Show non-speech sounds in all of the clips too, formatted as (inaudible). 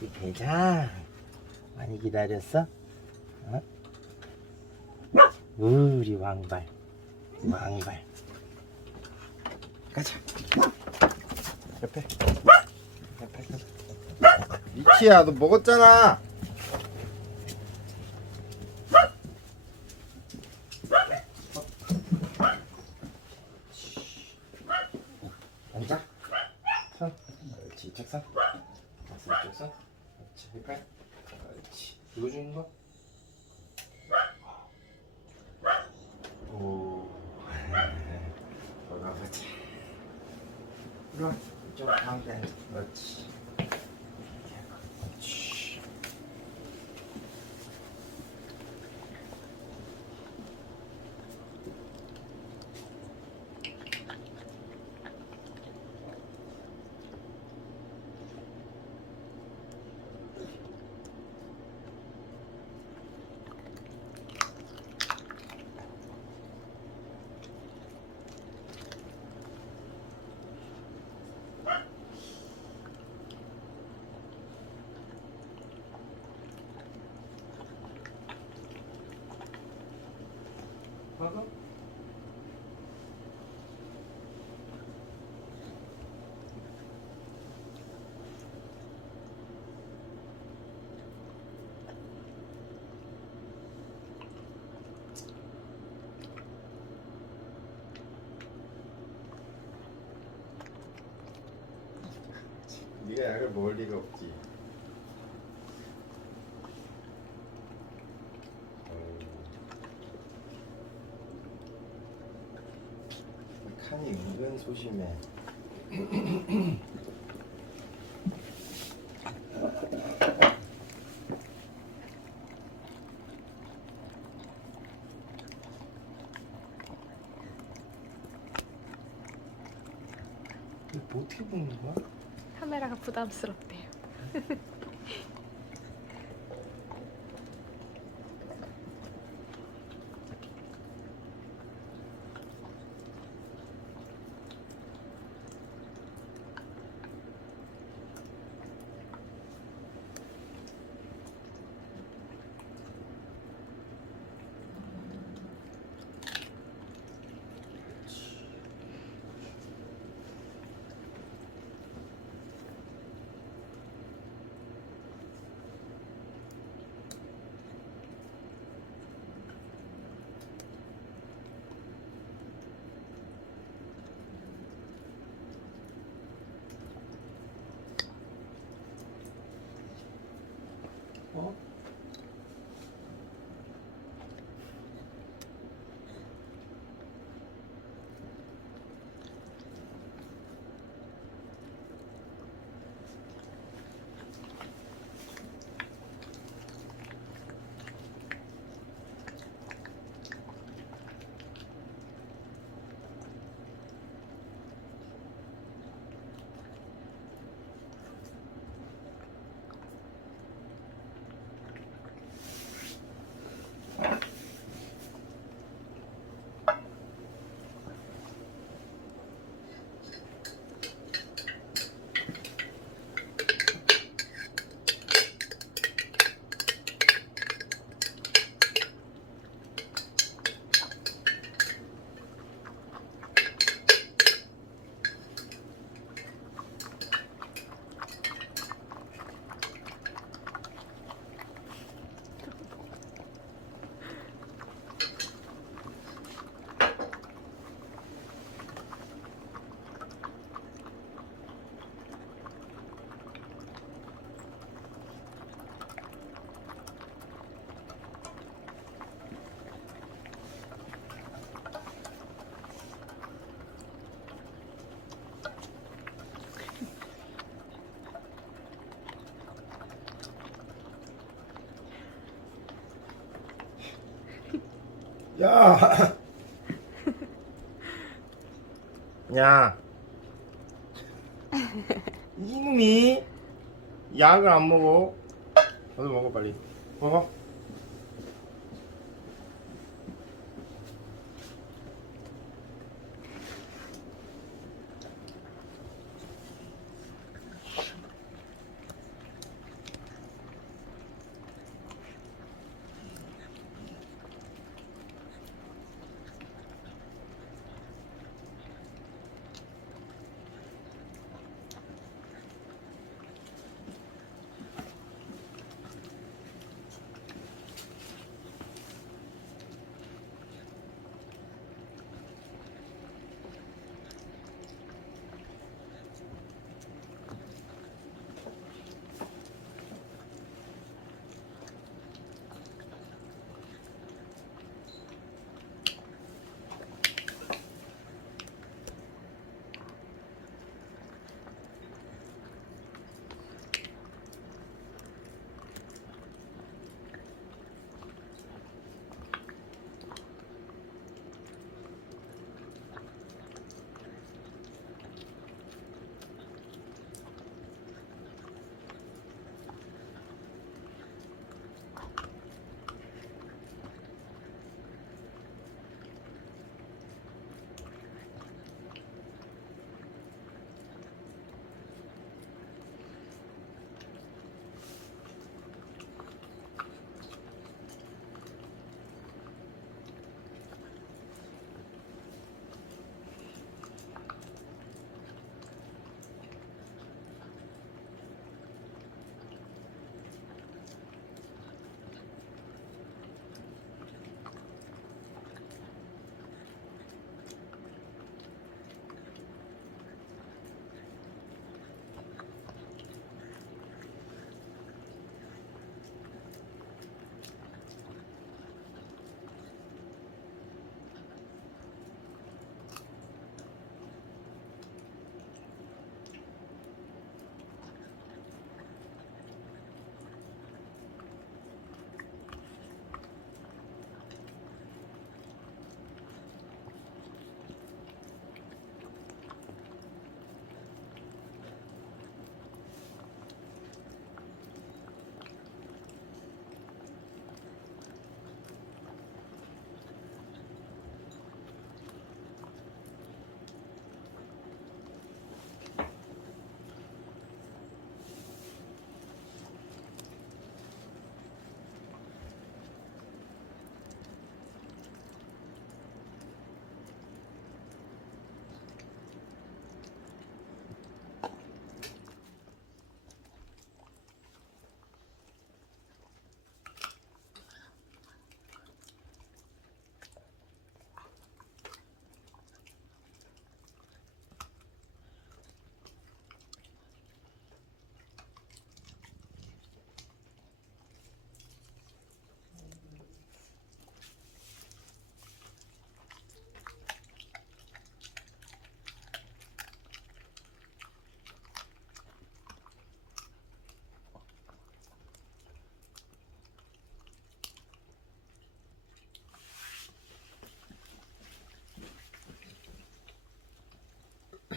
이 대장 많이 기다렸어? 어? 우리 왕발 왕발. 가자. 옆에. 옆에 가자 미치야 너 먹었잖아 손 옳지 책상 가슴 쪽선 옳지 헷갈 옳지 이거 주는 거? 오 올라가자 이리 와 이쪽 네가 약을 먹을 리가 없지. 이 칸이 은근 소심해 በጣም ስራ 야. (laughs) 야. 이놈이 약을 안 먹어. 너도 먹어 빨리. 먹어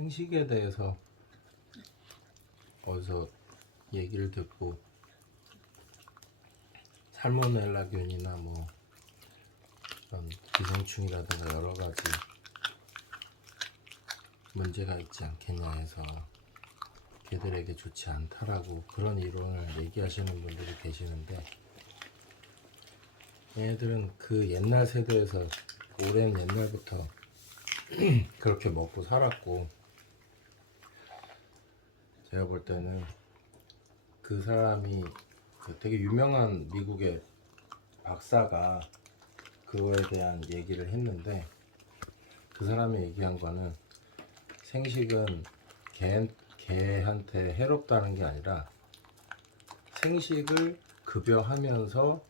생식에 대해서 어디서 얘기를 듣고 살모넬라균이나 뭐 그런 기생충이라든가 여러 가지 문제가 있지 않겠냐 해서 개들에게 좋지 않다라고 그런 이론을 얘기하시는 분들이 계시는데 얘네들은 그 옛날 세대에서 오랜 옛날부터 (clears throat) 그렇게 먹고 살았고 제가 볼 때는 그 사람이 그 되게 유명한 미국의 박사가 그거에 대한 얘기를 했는데 그 사람이 얘기한 거는 생식은 개, 개한테 해롭다는 게 아니라 생식을 급여하면서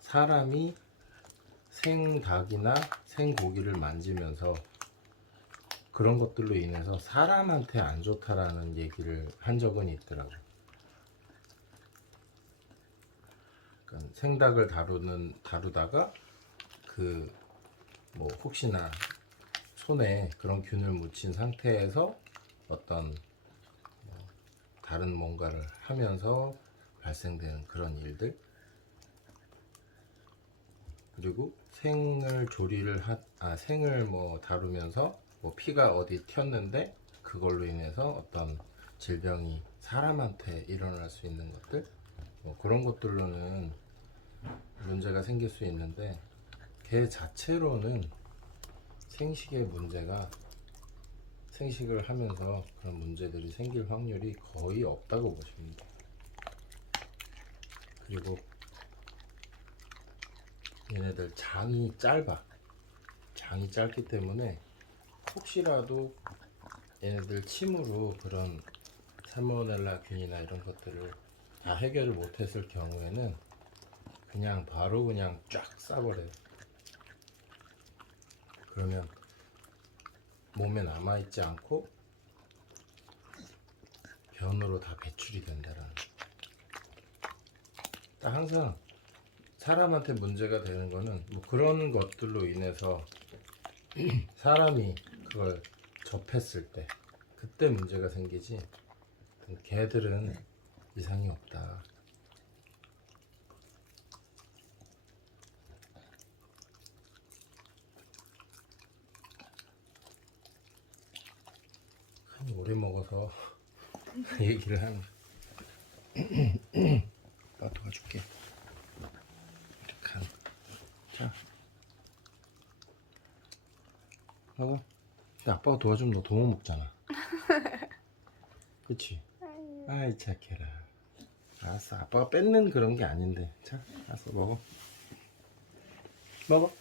사람이 생닭이나 생고기를 만지면서 그런 것들로 인해서 사람한테 안 좋다라는 얘기를 한 적은 있더라고. 그러니까 생닭을 다루는 다루다가 그 뭐 혹시나 손에 그런 균을 묻힌 상태에서 어떤 뭐 다른 뭔가를 하면서 발생되는 그런 일들 그리고 생을 조리를 하, 아 생을 뭐 다루면서 뭐 피가 어디 튀었는데 그걸로 인해서 어떤 질병이 사람한테 일어날 수 있는 것들 뭐 그런 것들로는 문제가 생길 수 있는데 개 자체로는 생식의 문제가 생식을 하면서 그런 문제들이 생길 확률이 거의 없다고 돼요. 그리고 얘네들 장이 짧아. 장이 짧기 때문에 혹시라도 얘네들 침으로 그런 살모넬라 균이나 이런 것들을 다 해결을 못했을 경우에는 그냥 바로 그냥 쫙 싸버려요. 그러면 몸에 남아있지 않고 변으로 다 배출이 된다라는. 딱 항상 사람한테 문제가 되는 거는 뭐 그런 것들로 인해서 (clears throat) 사람이 그걸 접했을 때 그때 문제가 생기지 개들은 이상이 없다. 한 오래 먹어서 (laughs) 얘기를 하는 아빠 도와줄게 이렇게 한. 자 먹어 근데 아빠가 도와주면 너더못 먹잖아. 그치? 아이 착해라. 알았어. 아빠가 뺏는 그런 게 아닌데. 자 알았어. 먹어. 먹어.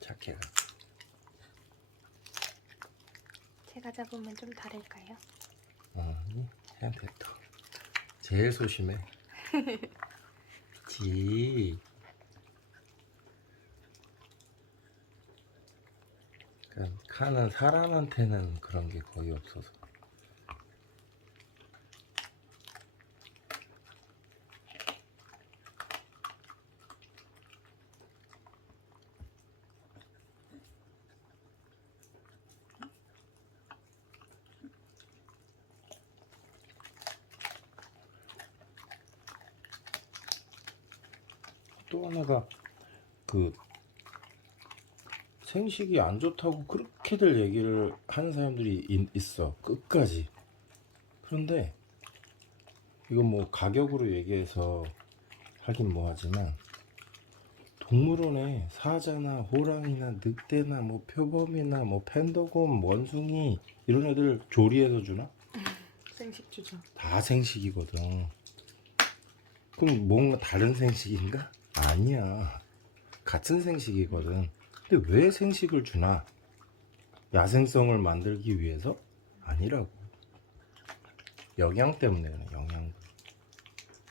착해라. 제가 잡으면 좀 다를까요? 아니 해한테 또. 제일 소심해. (laughs) 지 그러니까 칸은 사람한테는 그런 게 거의 없어서. 또 하나가 그 생식이 안 좋다고 그렇게들 얘기를 하는 사람들이 인- 있어 끝까지 그런데 이건 뭐 가격으로 얘기해서 하긴 뭐하지만 동물원에 사자나 호랑이나 늑대나 뭐 표범이나 뭐 팬더곰, 원숭이 이런 애들 조리해서 주나? 생식 주죠. 다 생식이거든. 그럼 뭔가 다른 생식인가? 아니야. 같은 생식이거든. 근데 왜 생식을 주나? 야생성을 만들기 위해서? 아니라고. 영양 때문에 그래, 영양분.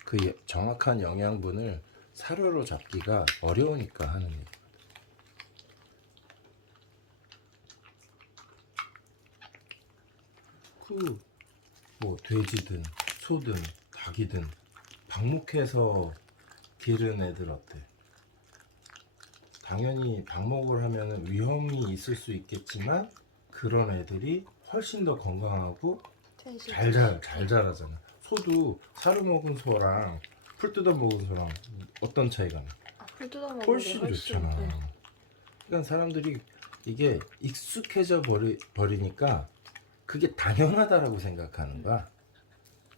그 예- 정확한 영양분을 사료로 잡기가 어려우니까 하는 일. 그, 뭐, 돼지든, 소든, 닭이든, 방목해서 기른 애들 어때? 당연히 방목을 하면 위험이 있을 수 있겠지만, 그런 애들이 훨씬 더 건강하고. 잘 자, 잘 자라잖아. 소도 사료 먹은 소랑 풀 뜯어 먹은 소랑 어떤 차이가 나? 아, 풀 뜯어 먹는 훨씬 좋잖아. 네. 그러니까 사람들이 이게 익숙해져 버리, 버리니까 그게 당연하다라고 생각하는 거야.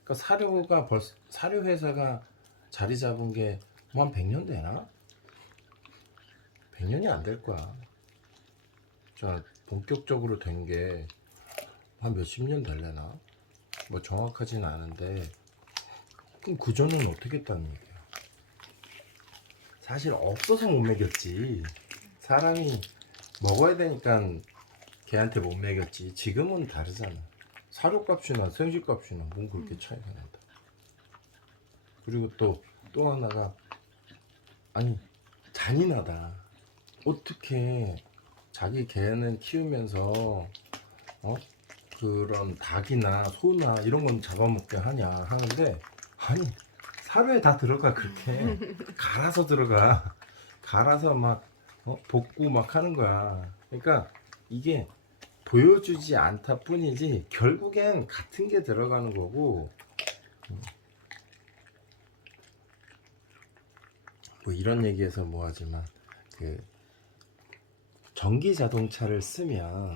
그러니까 사료가 벌 사료 회사가 자리 잡은 게 뭐 한 100년 되나? 100년이 안될 거야. 자, 본격적으로 된 게 한 몇십 년 될래나? 뭐 정확하진 않은데 그럼 그 전은 어떻게 했다는 얘기야? 사실 없어서 못 먹였지. 사람이 먹어야 되니까 걔한테 못 먹였지. 지금은 다르잖아. 사료값이나 생식값이나 뭔 그렇게 차이가 난다. 그리고 또 또 하나가 아니 잔인하다. 어떻게 자기 개는 키우면서 어? 그런 닭이나 소나 이런 건 잡아먹게 하냐 하는데 아니 사료에 다 들어가 그렇게. (laughs) 갈아서 들어가. 갈아서 막 어? 볶고 막 하는 거야. 그러니까 이게 보여주지 않다 뿐이지 결국엔 같은 게 들어가는 거고. 음. 뭐 이런 얘기해서 뭐하지만 그 전기 자동차를 쓰면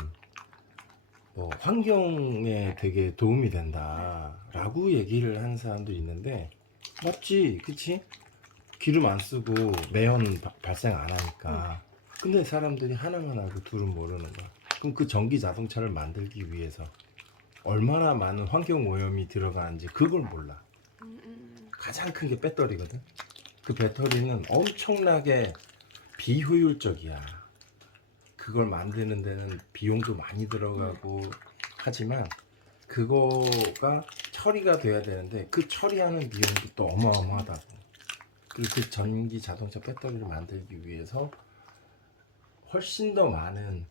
뭐 환경에 되게 도움이 된다라고 얘기를 하는 사람도 있는데 맞지 그치 기름 안 쓰고 매연 바- 발생 안 하니까 근데 사람들이 하나만 알고 둘은 모르는 거야 그럼 그 전기 자동차를 만들기 위해서 얼마나 많은 환경 오염이 들어가는지 그걸 몰라 음, 음. 가장 큰 게 배터리거든. 그 배터리는 엄청나게 비효율적이야. 그걸 만드는 데는 비용도 많이 들어가고 하지만 그거가 처리가 돼야 되는데 그 처리하는 비용도 또 어마어마하다고. 그리고 그 전기 자동차 배터리를 만들기 위해서 훨씬 더 많은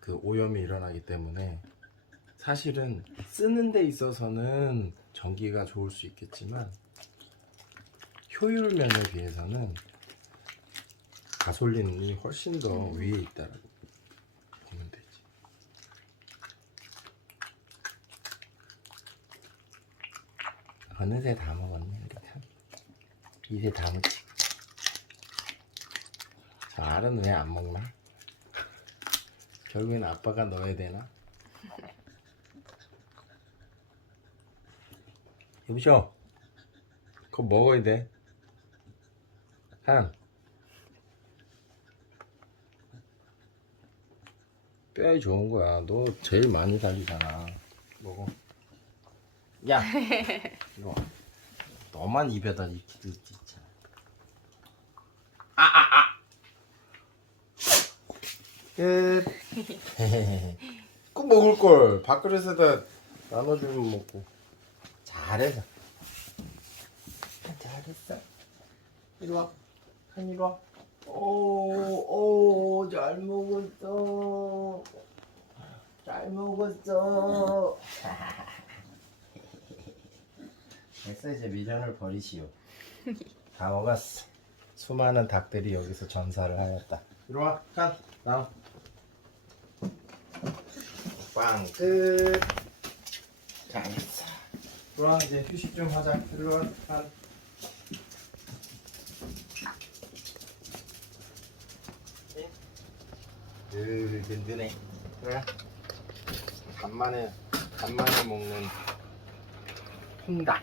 그 오염이 일어나기 때문에 사실은 쓰는 데 있어서는 전기가 좋을 수 있겠지만 효율 면에 비해서는 가솔린이 훨씬 더 음. 위에 있다라고 보면 되지. 어느새 다 먹었네 우리 참. 이제 다 묻지. 저 알은 왜 안 먹나? 결국엔 아빠가 넣어야 되나? 여보셔 그거 먹어야 돼 한. 뼈에 좋은 거야. 너 제일 많이 달리잖아. 먹어 야! (laughs) 와 너만 입에다 익히도 있잖아 아아 아! 끝. (laughs) 꼭 먹을 걸. 밥그릇에다 나눠주면 먹고. 잘해서. 잘했어. 이리 와. 한 이리 와 오, 오, 잘 먹었어. 잘 먹었어. (laughs) 됐어, 이제 미련을 버리시오. 다 먹었어. 수많은 닭들이 여기서 전사를 하였다. 이리 와, 간, 나와. 빵, 끝. 잘했어. 이리 와, 이제 휴식 좀 하자. 이리 와, 간. 으, 든든해. 그래. 간만에, 간만에 먹는 통닭.